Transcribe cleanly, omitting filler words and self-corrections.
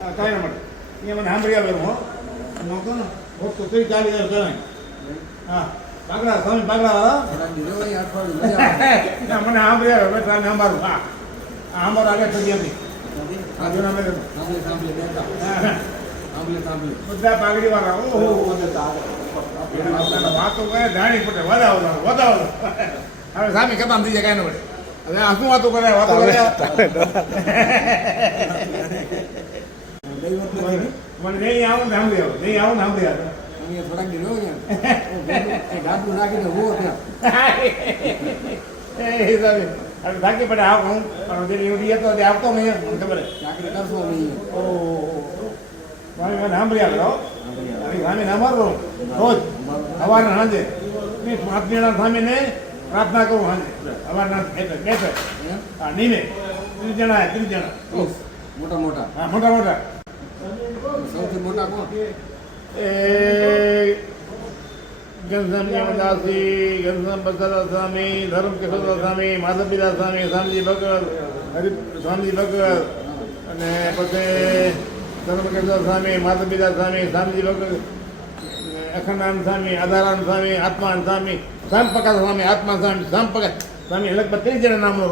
કાંઈ ના મળે અહીંયા મને સાંભળી આવેલું હો નહોતો ને હોત તો 40,000 કરાય. હા પાગડા સ્વામી પાગડા ના મને સાંભળી આવે બેઠા સાંભાળું. હા સાંભાળ આગળ થઈ હતી બધા પાઘડી વાળા ઓહો વાતો કરે જાણી પડે વધાવો વધાવો હવે સામે ખતમ થઈ જાય કાંઈ ન પડે. હવે આ શું વાતો કરે વાતો કરે મને નહીં આવું ને સાંભળી આવો નહીં આવું ને સાંભળી આવે થોડાક દીધો ગાડું નાખીને ઉભો થયા બાકી પડે આવ હું પણ આવતો નહીં મને ખબર ચાકરી કરશો નહીં. સ્વામી મને સાંભળી આવે સ્વામી સાંભળો રોજ સવારના સાંજે 5 જણા સ્વામીને પ્રાર્થના કરું સાંજે સવારના બેસે હા નીમે 30 જણા 30 જણા મોટા મોટા હા મોટા મોટા સૌથી મોટા કોણ? એ ઘનશ્યામ યમદાસી ઘનશ્યામ બસરા સ્વામી ધર્મ કિશોર સ્વામી માધવપીરા સ્વામી સ્વામીજી ભગત સ્વામીજી ભગત અને પછી ધર્મ કિશોર સ્વામી માધવપીરા સ્વામી સ્વામીજી ભગત અખંડાનંદ સ્વામી આધારાનંદ સ્વામી આત્માનંદ સ્વામી શ્યામપ્રકાશ સ્વામી આત્મા સ્વામી શ્યામપ્રકાશ સ્વામી લગભગ 30 જણા નામનો